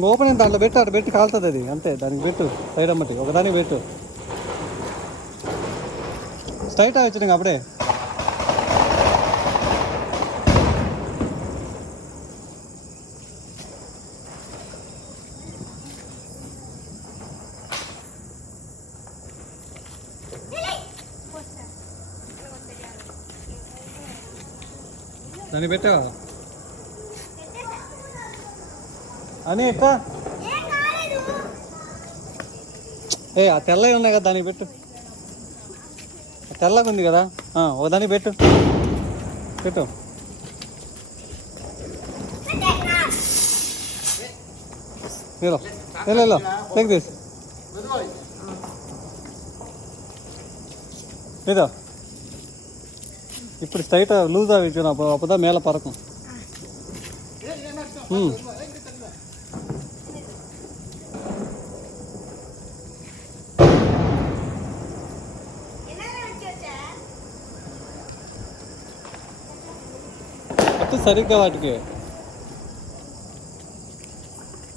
Open దాంట్లో పెట్టు, అటు పెట్టి కాలుతుంది అది అంతే. దానికి పెట్టు సైడ్ అమ్మటి ఒకదానికి పెట్టు. స్ట్రైట్ వచ్చినాక అప్పుడే దాన్ని పెట్టావా అని ఎక్క ఆ తెల్లవి ఉన్నాయి కదా దానికి పెట్టు. తెల్లగా ఉంది కదా ఓ దానికి పెట్టు పెట్టు. వెళ్ళు లెగ్ తీసు ఇదో. ఇప్పుడు స్ట్రైట్ లూజ్ ఆగిచ్చు அப்போ மேலே பறக்கும். సరిగ్గా వాటికి